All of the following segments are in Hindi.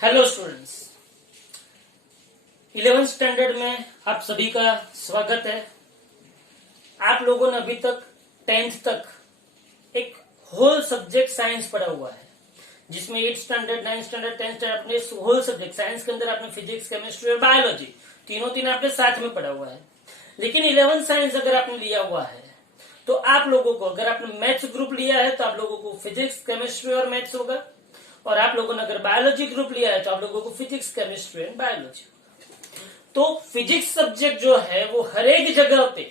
हेलो स्टूडेंट्स, 11th स्टैंडर्ड में आप सभी का स्वागत है। आप लोगों ने अभी तक 10th तक एक होल सब्जेक्ट साइंस पढ़ा हुआ है, जिसमें 8th standard, 9th standard, 10th standard अपने होल सब्जेक्ट साइंस के अंदर आपने फिजिक्स, केमिस्ट्री और बायोलॉजी तीन आपने साथ में पढ़ा हुआ है। लेकिन 11th साइंस अगर आपने लिया हुआ है तो आप लोगों को, अगर आपने मैथ्स ग्रुप लिया है तो आप लोगों को फिजिक्स, केमिस्ट्री और मैथ्स होगा, और आप लोगों ने अगर बायोलॉजी ग्रुप लिया है तो आप लोगों को फिजिक्स, केमिस्ट्री एंड बायोलॉजी। तो फिजिक्स सब्जेक्ट जो है वो हर एक जगह पे,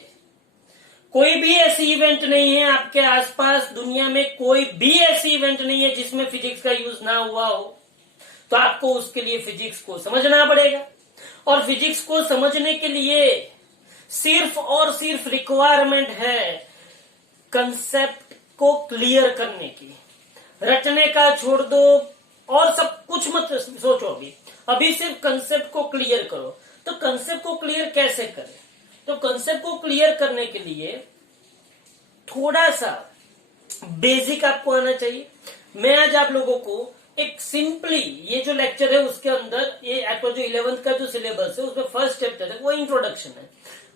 कोई भी ऐसी इवेंट नहीं है आपके आसपास दुनिया में, कोई भी ऐसी इवेंट नहीं है जिसमें फिजिक्स का यूज ना हुआ हो। तो आपको उसके लिए फिजिक्स को समझना पड़ेगा, और फिजिक्स को समझने के लिए सिर्फ और सिर्फ रिक्वायरमेंट है कंसेप्ट को क्लियर करने की। रटने का छोड़ दो और सब कुछ मत सोचो, अभी सिर्फ कंसेप्ट को क्लियर करो। तो कंसेप्ट को क्लियर कैसे करें? तो कंसेप्ट को क्लियर करने के लिए थोड़ा सा बेसिक आपको आना चाहिए। मैं आज आप लोगों को एक सिंपली, ये जो लेक्चर है उसके अंदर, ये आपका जो 11th का जो सिलेबस है उसमें फर्स्ट चैप्टर है वो इंट्रोडक्शन है।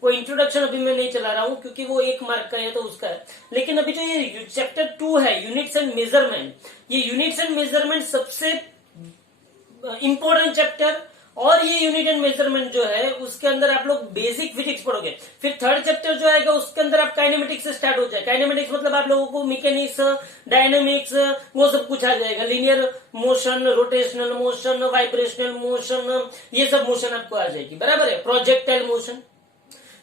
वो इंट्रोडक्शन अभी मैं नहीं चला रहा हूं क्योंकि वो 1 मार्क का है तो उसका है। लेकिन अभी जो ये चैप्टर 2 है, यूनिट्स एंड मेजरमेंट, ये यूनिट्स एंड मेजरमेंट सबसे इंपॉर्टेंट चैप्टर, और ये यूनिट एंड मेजरमेंट जो है उसके अंदर आप लोग बेसिक फिजिक्स पढ़ोगे। फिर थर्ड चैप्टर जो आएगा उसके अंदर आप काइनेमेटिक्स से स्टार्ट हो जाए। काइनेमेटिक्स मतलब आप लोगों को मैकेनिक्स, डायनेमिक्स, वो सब कुछ आ जाएगा। Linear motion, rotational motion, vibrational motion, ये सब मोशन आपको आ जाएगी, बराबर है। प्रोजेक्टाइल मोशन,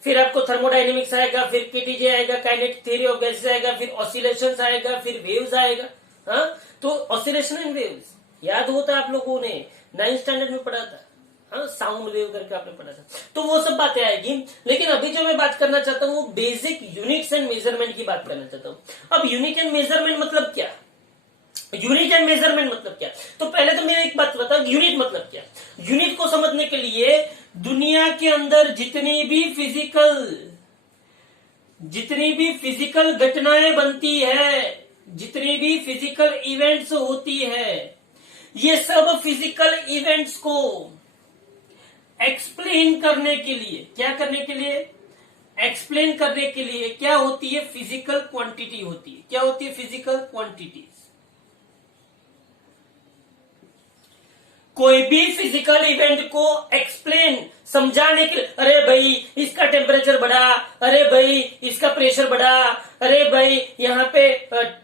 फिर आपको थर्मोडाइनेमिक्स आएगा, फिर केटीजे आएगा, काइनेटिक थ्योरी ऑफ गैसेस आएगा, फिर ऑसिलेशंस आएगा, फिर वेव्स आएगा। हाँ, तो ऑसिलेशन एंड वेव्स याद होता है आप लोगों ने 9th स्टैंडर्ड में पढ़ा था। हाँ, साउंड वेव करके आपने पढ़ा था, तो वो सब बातें आएगी। लेकिन अभी जो मैं बात करना चाहता हूँ वो बेसिक यूनिट्स एंड मेजरमेंट की बात करना चाहता हूँ। अब यूनिट एंड मेजरमेंट मतलब क्या? यूनिट एंड मेजरमेंट मतलब क्या? तो पहले तो मैं एक बात बताऊं, यूनिट मतलब क्या। यूनिट को समझने के लिए दुनिया के अंदर जितनी भी फिजिकल घटनाएं बनती है, जितनी भी फिजिकल इवेंट्स होती है, ये सब फिजिकल इवेंट्स को एक्सप्लेन करने के लिए, क्या करने के लिए? एक्सप्लेन करने के लिए क्या होती है? फिजिकल क्वांटिटी होती है। क्या होती है? Physical quantities. कोई भी फिजिकल इवेंट को एक्सप्लेन, समझाने के लिए, अरे भाई इसका टेम्परेचर बढ़ा, अरे भाई इसका प्रेशर बढ़ा, अरे भाई यहाँ पे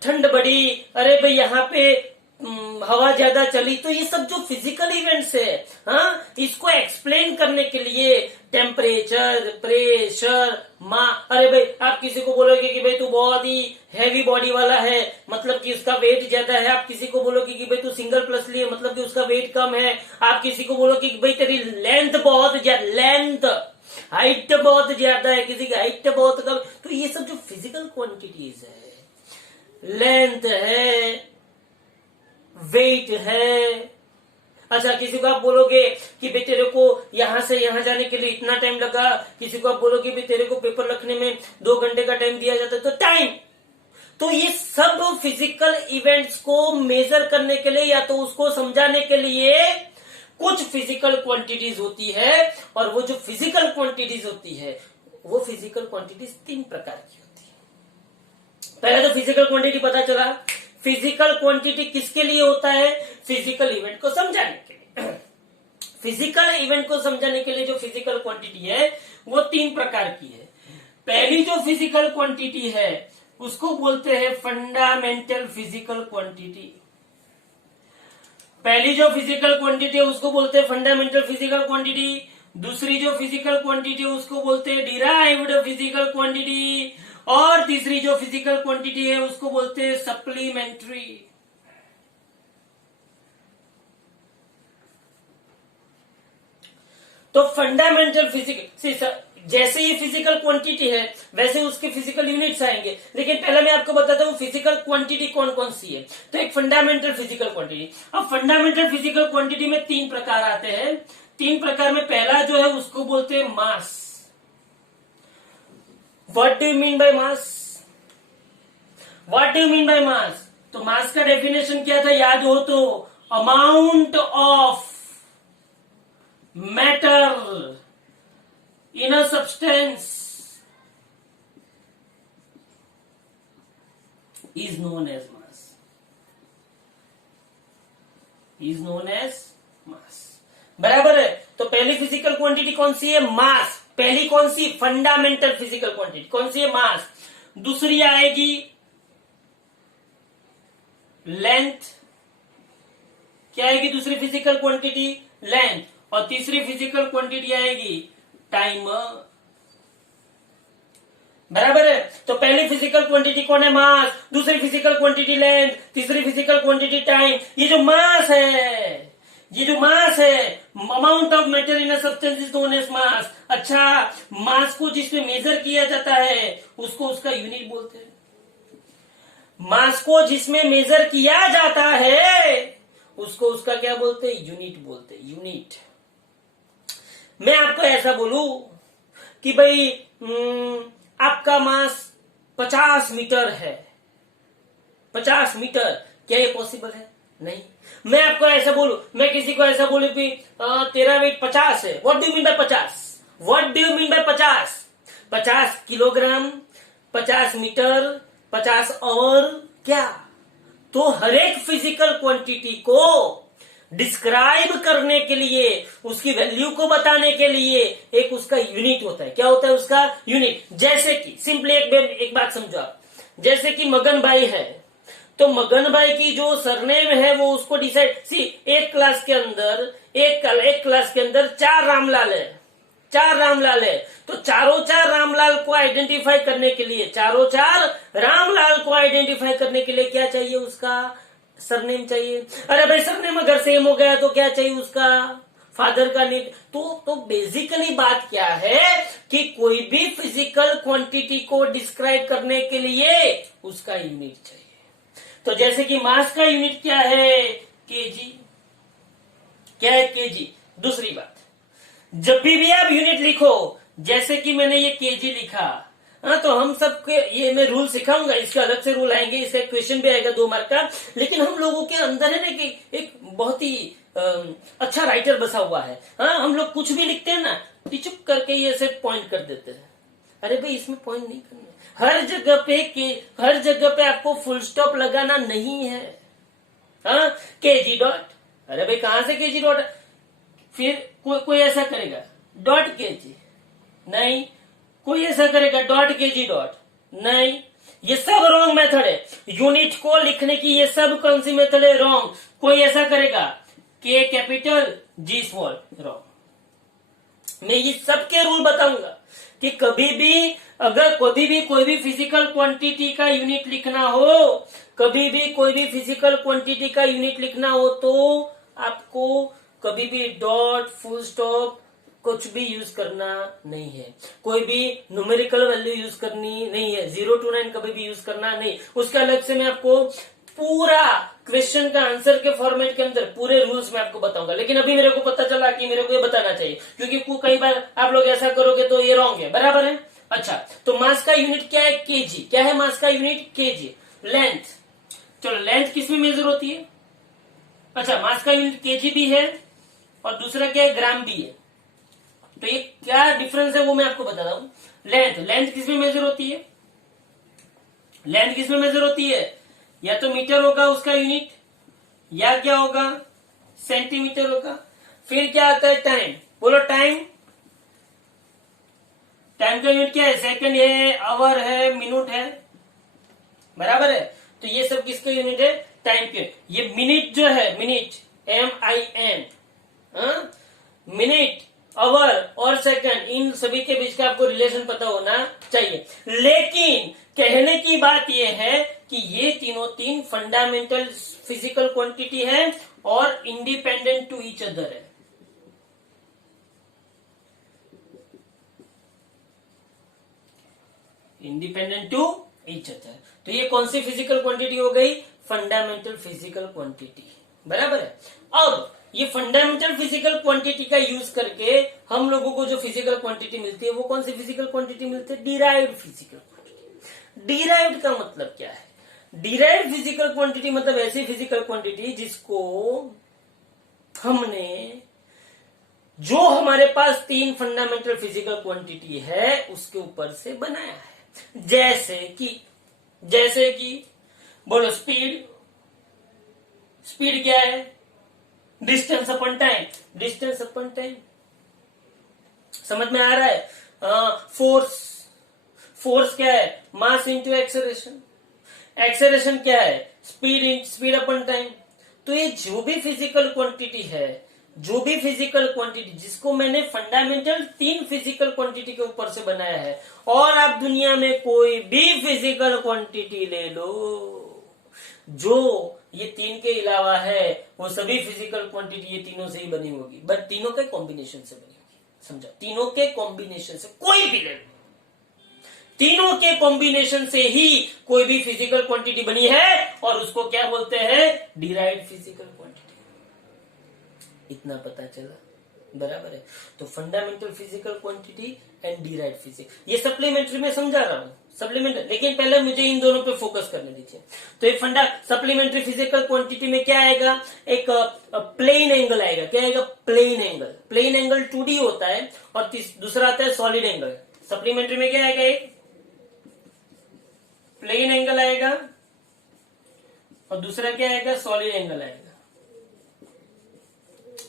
ठंड बढ़ी, अरे भाई यहाँ पे हवा ज्यादा चली, तो ये सब जो फिजिकल इवेंट्स है, हाँ, इसको एक्सप्लेन करने के लिए टेम्परेचर, प्रेशर, अरे भाई आप किसी को बोलोगे कि भाई तू बहुत ही हैवी बॉडी वाला है, मतलब कि उसका वेट ज्यादा है। आप किसी को बोलोगे कि भाई तू सिंगल प्लस लिए, मतलब कि उसका वेट कम है। आप किसी को बोलोगे कि भाई तेरी लेंथ बहुत ज्यादा, हाइट बहुत ज्यादा है, किसी की हाइट बहुत कम। तो ये सब जो फिजिकल क्वांटिटीज है, लेंथ है, वेट है। अच्छा, किसी को आप बोलोगे कि भाई तेरे को यहां से यहां जाने के लिए इतना टाइम लगा, किसी को आप बोलोगे भाई तेरे को पेपर लिखने में 2 घंटे का टाइम दिया जाता है, तो टाइम। तो ये सब फिजिकल इवेंट्स को मेजर करने के लिए या तो उसको समझाने के लिए कुछ फिजिकल क्वांटिटीज होती है, और वो जो फिजिकल क्वांटिटीज होती है वो फिजिकल क्वांटिटीज 3 प्रकार की होती है। पहले तो फिजिकल क्वांटिटी पता चला। फिजिकल क्वांटिटी किसके लिए होता है? फिजिकल इवेंट को समझाने के लिए। फिजिकल इवेंट को समझाने के लिए जो फिजिकल क्वांटिटी है वो 3 प्रकार की है। पहली जो फिजिकल क्वांटिटी है उसको बोलते हैं फंडामेंटल फिजिकल क्वांटिटी। पहली जो फिजिकल क्वांटिटी है उसको बोलते हैं फंडामेंटल फिजिकल क्वांटिटी। दूसरी जो फिजिकल क्वांटिटी है उसको बोलते हैं डिराइव्ड फिजिकल क्वांटिटी, और तीसरी जो फिजिकल क्वांटिटी है उसको बोलते हैं सप्लीमेंट्री। तो फंडामेंटल फिजिकल, जैसे ही फिजिकल क्वांटिटी है वैसे उसके फिजिकल यूनिट्स आएंगे। लेकिन पहले मैं आपको बताता हूं फिजिकल क्वांटिटी कौन कौन सी है। तो एक फंडामेंटल फिजिकल क्वांटिटी। अब फंडामेंटल फिजिकल क्वांटिटी में 3 प्रकार आते हैं। 3 प्रकार में पहला जो है उसको बोलते हैं mass. What do you mean by mass? What do you mean by mass? तो मास का डेफिनेशन क्या था, याद हो तो? Amount of matter in a substance is known as mass, is known as mass. बराबर है। तो पहली फिजिकल क्वांटिटी कौन सी है? मास। पहली कौन सी? फंडामेंटल फिजिकल क्वांटिटी कौन सी है? मास। दूसरी आएगी लेंथ। क्या आएगी दूसरी फिजिकल क्वांटिटी? लेंथ। और तीसरी फिजिकल क्वांटिटी आएगी टाइम। बराबर है। तो पहली फिजिकल क्वांटिटी कौन है? मास। दूसरी फिजिकल क्वांटिटी लेंथ, तीसरी फिजिकल क्वांटिटी टाइम। ये जो मास है, ये जो मास है, amount of matter in a substance is known as mass. अच्छा, मास को जिसमें मेजर किया जाता है उसको उसका यूनिट बोलते हैं। मास को जिसमें मेजर किया जाता है उसको उसका क्या बोलते हैं? यूनिट बोलते हैं, यूनिट। मैं आपको ऐसा बोलूं कि भाई आपका मास 50 मीटर है, 50 मीटर, क्या ये पॉसिबल है? नहीं। मैं आपको ऐसा बोलूं, मैं किसी को ऐसा बोलूं कि तेरा वेट 50 है। What do you mean by 50? What do you mean by 50? 50 kilogram, 50 metre, 50 और क्या? तो हर एक फिजिकल क्वांटिटी को डिस्क्राइब करने के लिए, उसकी वैल्यू को बताने के लिए एक उसका यूनिट होता है। क्या होता है उसका? यूनिट। जैसे कि सिंपली एक बात समझो आप, जैसे कि मगन भाई है, तो मगन भाई की जो सरनेम है वो उसको डिसाइड एक क्लास के अंदर, एक क्लास के अंदर 4 रामलाल है, 4 रामलाल है। तो चारों 4 रामलाल को आइडेंटिफाई करने के लिए, चारों 4 रामलाल को आइडेंटिफाई करने के लिए क्या चाहिए? उसका सरनेम चाहिए। अरे भाई सरनेम अगर सेम हो गया तो क्या चाहिए? उसका फादर का नेम। तो बेसिकली बात क्या है कि कोई भी फिजिकल क्वांटिटी को डिस्क्राइब करने के लिए उसका यूनिट चाहिए। तो जैसे कि मास का यूनिट क्या है? केजी। क्या है? केजी। दूसरी बात, जब भी आप यूनिट लिखो, जैसे कि मैंने ये केजी लिखा, हाँ, तो हम सबके ये मैं रूल सिखाऊंगा, इसके अलग से रूल आएंगे, इसका क्वेश्चन भी आएगा 2 मार्क का। लेकिन हम लोगों के अंदर है ना कि एक बहुत ही अच्छा राइटर बसा हुआ है। हाँ, हम लोग कुछ भी लिखते हैं ना, टिचुप करके ये ऐसे पॉइंट कर देते हैं। अरे भाई इसमें पॉइंट नहीं करना, हर जगह पे आपको फुल स्टॉप लगाना नहीं है। हाँ, केजी डॉट, अरे भाई कहां से केजी डॉट? फिर कोई ऐसा करेगा डॉट केजी, नहीं। कोई ऐसा करेगा डॉट केजी डॉट, नहीं। ये सब रॉन्ग मेथड है। यूनिट को लिखने की ये सब कौन सी मेथड है? रॉन्ग। कोई ऐसा करेगा के कैपिटल जी स्मॉल, रॉन्ग। मैं ये सबके रूल बताऊंगा कि कभी भी अगर कोई भी फिजिकल क्वांटिटी का यूनिट लिखना हो, कभी भी कोई भी फिजिकल क्वांटिटी का यूनिट लिखना हो, तो आपको कभी भी डॉट, फुल स्टॉप कुछ भी यूज करना नहीं है। कोई भी न्यूमेरिकल वैल्यू यूज करनी नहीं है। 0 to 9 कभी भी यूज करना नहीं। उसके अलग से मैं आपको पूरा क्वेश्चन का आंसर के फॉर्मेट के अंदर पूरे रूल्स में आपको बताऊंगा। लेकिन अभी मेरे को पता चला कि मेरे को ये बताना चाहिए, क्योंकि कई बार आप लोग ऐसा करोगे तो ये रॉन्ग है। बराबर है। अच्छा, तो मास का यूनिट क्या है? केजी। क्या है मास का यूनिट? केजी। लेंथ, चलो लेंथ किसमें मेजर होती है? अच्छा, मास का यूनिट केजी भी है और दूसरा क्या है? ग्राम भी है। तो ये क्या डिफरेंस है वो मैं आपको बताता हूं। लेंथ किसमें मेजर होती है? लेंथ किसमें मेजर होती है? या तो मीटर होगा उसका यूनिट, या क्या होगा? सेंटीमीटर होगा। फिर क्या आता है? टाइम। बोलो टाइम। टाइम का यूनिट क्या है? सेकंड है, आवर है, मिनट है। बराबर है। तो ये सब किसके यूनिट है? टाइम के। ये मिनट जो है, मिनट MIN, मिनट, आवर और सेकंड, इन सभी के बीच का आपको रिलेशन पता होना चाहिए। लेकिन कहने की बात यह है कि ये तीन फंडामेंटल फिजिकल क्वांटिटी है और इंडिपेंडेंट टू ईच अदर है। Independent to each other. तो ये कौन सी फिजिकल क्वांटिटी हो गई? Fundamental physical quantity. बराबर है। अब ये फंडामेंटल फिजिकल क्वांटिटी का यूज करके हम लोगों को जो फिजिकल क्वांटिटी मिलती है वो कौन सी फिजिकल क्वांटिटी मिलती है? Derived physical quantity. डिराइव्ड का मतलब क्या है? डिराइव्ड फिजिकल क्वांटिटी मतलब ऐसी फिजिकल क्वांटिटी जिसको हमने जो हमारे पास 3 फंडामेंटल फिजिकल क्वांटिटी है उसके ऊपर से बनाया है। जैसे कि बोलो, स्पीड क्या है? डिस्टेंस अपन टाइम। समझ में आ रहा है? फोर्स क्या है? मास इंटू एक्सेलरेशन क्या है? स्पीड अपन टाइम। तो ये जो भी फिजिकल क्वांटिटी जिसको मैंने फंडामेंटल 3 फिजिकल क्वांटिटी के ऊपर से बनाया है, और आप दुनिया में कोई भी फिजिकल क्वांटिटी ले लो जो ये 3 के अलावा है, वो सभी फिजिकल क्वांटिटी ये तीनों से ही बनी होगी, बट तीनों के कॉम्बिनेशन से बनी होगी। समझा? तीनों के कॉम्बिनेशन से, कोई भी ले लो, तीनों के कॉम्बिनेशन से ही कोई भी फिजिकल क्वांटिटी बनी है, और उसको क्या बोलते हैं? Derived physical quantity. इतना पता चला? बराबर है। तो fundamental physical quantity and derived physics, ये सप्लीमेंट्री में समझा रहा हूं, लेकिन पहले मुझे इन दोनों पे फोकस करने दीजिए। तो एक सप्लीमेंट्री फिजिकल क्वांटिटी में क्या आएगा? एक प्लेन एंगल आएगा। क्या आएगा? प्लेन एंगल 2D होता है, और दूसरा आता है सॉलिड एंगल। सप्लीमेंट्री में क्या आएगा? एक प्लेन एंगल आएगा, और दूसरा क्या आएगा? सॉलिड एंगल आएगा।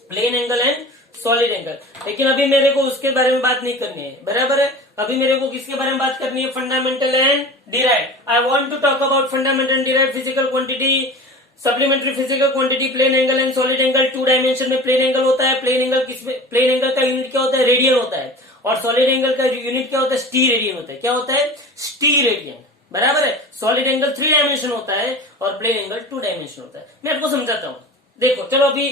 Plane angle and solid angle. लेकिन अभी मेरे को उसके बारे में बात नहीं करनी है, बराबर है? अभी मेरे को किसके बारे में बात करनी है? Fundamental and derived. I want to talk about fundamental and derived physical quantity, supplementary physical quantity, plane angle and solid angle. 2 dimension में प्लेन एंगल होता है। प्लेन एंगल का यूनिट क्या होता है? रेडियन होता है। और सॉलिड एंगल का यूनिट क्या होता है? स्टीरेडियन होता है। क्या होता है? स्टीरेडियन। बराबर है? सॉलिड एंगल 3 डायमेंशन होता है, और प्लेन एंगल 2 डायमेंशन होता है। मैं आपको समझाता हूं। देखो, चलो अभी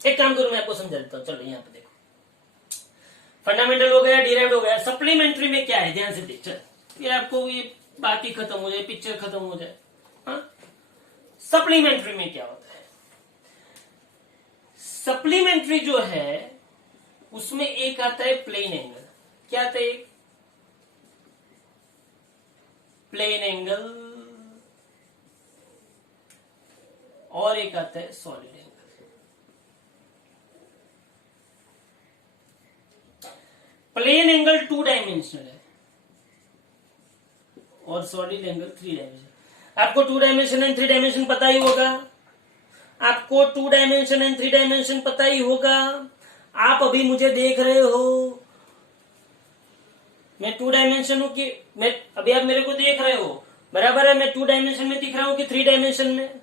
एक काम करूं, मैं आपको समझा देता हूं। चलो यहाँ पे देखो, फंडामेंटल हो गया, डिराइव्ड हो गया। सप्लीमेंट्री में क्या है? ध्यान से देख, चल फिर आपको ये बाकी खत्म हो जाए, पिक्चर खत्म हो जाए। हाँ, सप्लीमेंट्री में क्या होता है? सप्लीमेंट्री जो है उसमें एक आता है प्लेन एंगल। क्या आता है? प्लेन एंगल, और एक आता है solid angle. Plane angle 2 dimensional है, और सॉलिड एंगल 3 डायमेंशनल। आपको 2 डायमेंशन एंड 3 डायमेंशन पता ही होगा। आपको 2 डायमेंशन एंड 3 डायमेंशन पता ही होगा। आप अभी मुझे देख रहे हो, मैं 2 डायमेंशन हूं कि मैं, अभी आप मेरे को देख रहे हो, बराबर है? मैं 2 डायमेंशन में दिख रहा हूं कि 3 डायमेंशन में?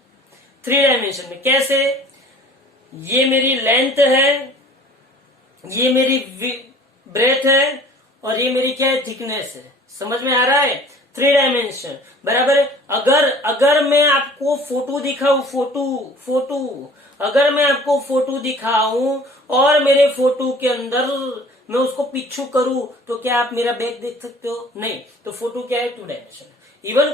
3 डायमेंशन में। कैसे? ये मेरी लेंथ है, ये मेरी ब्रेथ है, और ये मेरी क्या है? थिकनेस है। समझ में आ रहा है? 3 डायमेंशन, बराबर है? अगर मैं आपको फोटो दिखाऊं, अगर मैं आपको फोटो दिखाऊं और मेरे फोटो के अंदर मैं उसको पिक्चू करूं, तो क्या आप मेरा बैक देख सकते हो? नहीं। तो फोटो क्या है? 2 डायमेंशन। इवन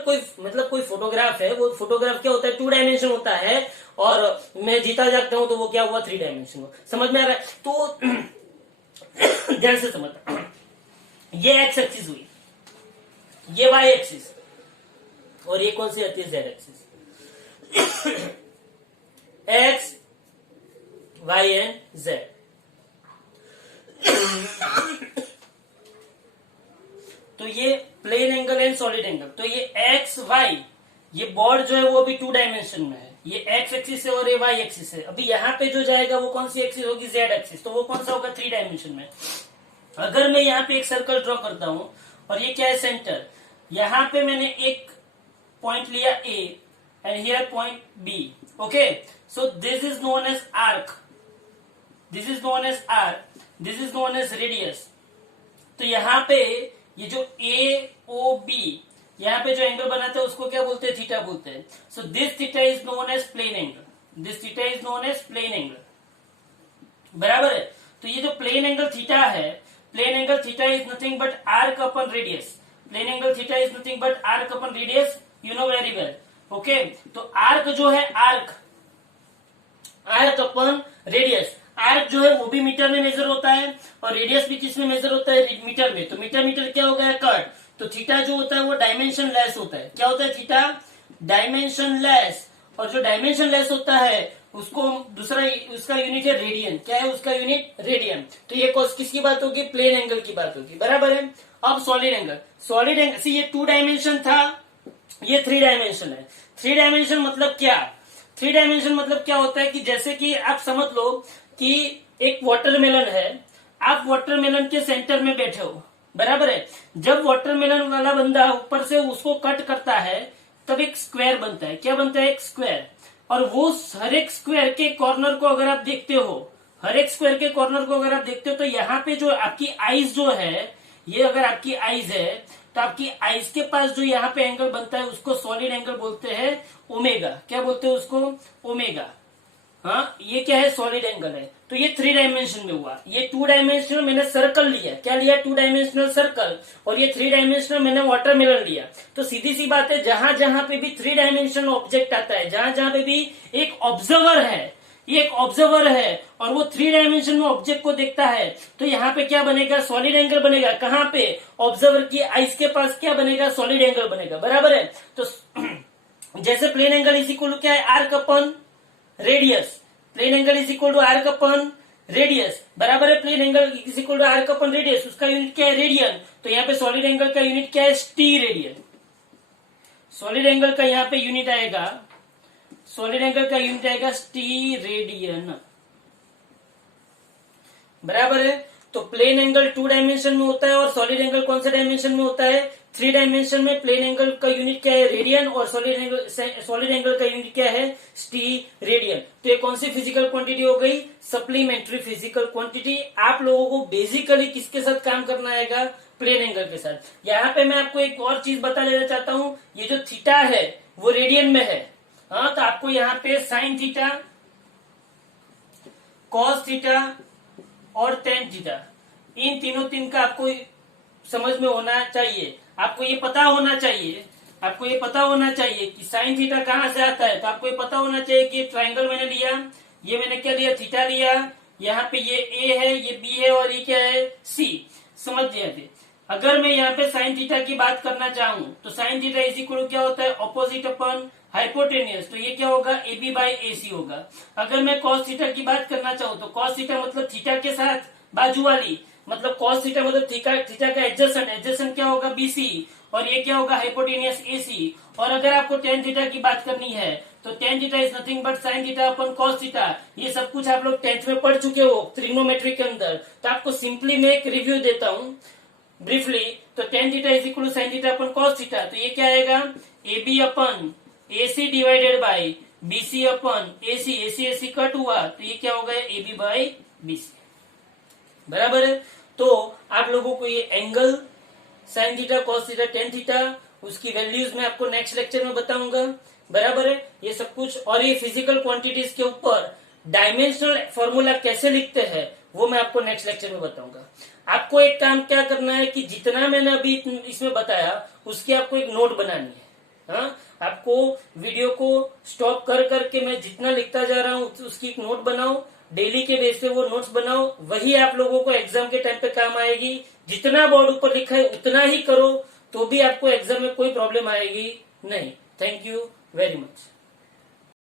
कोई फोटोग्राफ है, वो फोटोग्राफ क्या होता है? 2 डायमेंशन होता है, और मैं जीता जागता हूं तो वो क्या हुआ? 3 डायमेंशन। समझ में आ रहा है? तो ध्यान से समझना, ये एक्स एक्सिस हुई, ये वाई एक्सिस, और ये कौन सी आती है? Z axis. X, Y and Z. तो ये plane angle and solid angle. तो ये एक्स वाई, ये बॉर्ड जो है वो अभी 2 डायमेंशन में है। ये एक्स एक्सिस है और ये वाई एक्सिस है। अभी यहाँ पे जो जाएगा वो कौन सी एक्सिस होगी? Z axis. तो वो कौन सा होगा? 3 डायमेंशन में। अगर मैं यहाँ पे एक सर्कल ड्रॉ करता हूं, और ये क्या है? सेंटर। यहाँ पे मैंने एक पॉइंट लिया A, and here point B. Okay, so this is known as arc, this is known as arc, this is known as radius. तो यहाँ पे ये जो ए ओ बी, यहाँ पे जो एंगल बनाते हैं उसको क्या बोलते हैं? थीटा बोलते हैं। So this theta is known as plane angle, this theta is known as plane angle. बराबर है? तो ये जो प्लेन एंगल थीटा है, plane angle theta is nothing but arc upon radius. Plane angle theta is nothing but arc upon radius, you know very well. Okay, तो आर्क जो है, आर्क अपन रेडियस, आर्क जो है वो भी मीटर में मेजर होता है, और रेडियस भी किस में मेजर होता है? मीटर में। तो मीटर क्या हो गया? कट। तो थीटा जो होता है वो डायमेंशन लेस होता है। क्या होता है? Theta dimension less. और जो डायमेंशन लेस होता है उसको दूसरा उसका यूनिट है रेडियन। क्या है उसका यूनिट? रेडियन। तो ये किसकी बात होगी? प्लेन एंगल की बात होगी, बराबर है। अब सॉलिड एंगल, सॉलिड एंगल सी ये 2 डायमेंशन था, ये 3 डायमेंशन है। 3 डायमेंशन मतलब क्या? 3 डायमेंशन मतलब क्या होता है कि जैसे कि आप समझ लो कि एक वाटरमेलन है, आप वाटरमेलन के सेंटर में बैठे हो, बराबर है। जब वाटरमेलन वाला बंदा ऊपर से उसको कट करता है तब एक स्क्वायर बनता है। क्या बनता है? एक स्क्वायर। और वो हर एक स्क्वायर के कॉर्नर को अगर आप देखते हो, हर एक स्क्वायर के कॉर्नर को अगर आप देखते हो तो यहाँ पे जो आपकी आईज जो है, ये अगर आपकी आईज है तो आपकी आईज के पास जो यहाँ पे एंगल बनता है उसको सॉलिड एंगल बोलते हैं ओमेगा। क्या बोलते हैं उसको? ओमेगा। हाँ, ये क्या है? सॉलिड एंगल है। तो ये 3 डायमेंशन में हुआ। ये 2 डायमेंशनल मैंने सर्कल लिया। क्या लिया? 2 डायमेंशनल सर्कल। और ये 3 डायमेंशनल मैंने वाटरमेलन लिया। तो सीधी सी बात है, जहां जहां पे भी 3 डायमेंशनल ऑब्जेक्ट आता है, जहां जहां पे भी एक ऑब्जर्वर है, ये एक ऑब्जर्वर है और वो 3 डायमेंशन में ऑब्जेक्ट को देखता है, तो यहाँ पे क्या बनेगा? सॉलिड एंगल बनेगा। कहाँ पे? ऑब्जर्वर की आइज के पास क्या बनेगा? सॉलिड एंगल बनेगा, बराबर है। तो जैसे plane angle is equal to क्या है? Arc upon radius. Plane angle is equal to arc upon radius, बराबर है। Plane angle is equal to arc upon radius, उसका यूनिट क्या है? रेडियन। तो यहाँ पे सॉलिड एंगल का यूनिट क्या है? T radian. सॉलिड एंगल का यहाँ पे यूनिट आएगा, सॉलिड एंगल का यूनिट आएगा टी रेडियन, बराबर है। तो प्लेन एंगल 2 डायमेंशन में होता है और सॉलिड एंगल कौन से डायमेंशन में होता है? 3 डायमेंशन में। प्लेन एंगल का यूनिट क्या है? रेडियन। और सॉलिड एंगल का यूनिट क्या है? T radian. तो ये कौन सी फिजिकल क्वांटिटी हो गई? Supplementary physical quantity. आप लोगों को बेसिकली किसके साथ काम करना आएगा? प्लेन एंगल के साथ। यहाँ पे मैं आपको एक और चीज बता देना चाहता हूँ, ये जो थीटा है वो रेडियन में है। हाँ, तो आपको यहाँ पे साइन थीटा, कॉस थीटा और टेन थीटा, इन तीन का आपको समझ में होना चाहिए। आपको ये पता होना चाहिए, आपको ये पता होना चाहिए कि साइन थीटा कहाँ से आता है। तो आपको ये पता होना चाहिए कि ट्राइंगल मैंने लिया, ये मैंने क्या लिया? थीटा लिया। यहाँ पे ये ए है, ये बी है और ये क्या है? सी। समझ गए? अगर मैं यहाँ पे साइन थीटा की बात करना चाहूँ तो साइन थीटा इज इक्वल क्या होता है? ऑपोजिट अपन हाइपोटेनियस। तो ये क्या होगा? ए बी बाई ए सी होगा। अगर मैं कॉस थीटा की बात करना चाहूँ तो कॉस थीटा मतलब थीटा के साथ बाजू वाली, मतलब कॉस थीटा मतलब थीटा का एडजसेंट, एडजसेंट क्या होगा? बीसी। और ये क्या होगा? Hypotenuse AC. और अगर आपको टेन थीटा की बात करनी है तो tan theta is nothing but sign theta upon cos theta. ये सब कुछ आप लोग 10th में पढ़ चुके हो ट्रिग्नोमेट्री के अंदर। तो आपको सिंपली मैं एक रिव्यू देता हूँ ब्रीफली। तो tan theta is equal to sine theta upon cos theta. तो ये क्या आएगा? A B upon A C divided by B C upon A C. A C cut हुआ तो ये क्या होगा? A B by B C, बराबर है। तो आप लोगों को ये angle sine theta, cos theta, tan theta, उसकी वैल्यूज मैं आपको नेक्स्ट लेक्चर में बताऊंगा, बराबर है। ये सब कुछ और ये फिजिकल क्वांटिटीज के ऊपर डायमेंशनल फॉर्मूला कैसे लिखते हैं वो मैं आपको नेक्स्ट लेक्चर में बताऊंगा। आपको एक काम क्या करना है कि जितना मैंने अभी इसमें बताया उसकी आपको एक नोट बनानी है। हाँ, आपको वीडियो को स्टॉप कर करके मैं जितना लिखता जा रहा हूँ उसकी एक नोट बनाओ, डेली के बेस पे वो नोट्स बनाओ, वही आप लोगों को एग्जाम के टाइम पे काम आएगी। जितना बोर्ड ऊपर लिखा है उतना ही करो तो भी आपको एग्जाम में कोई प्रॉब्लम आएगी नहीं। Thank you very much.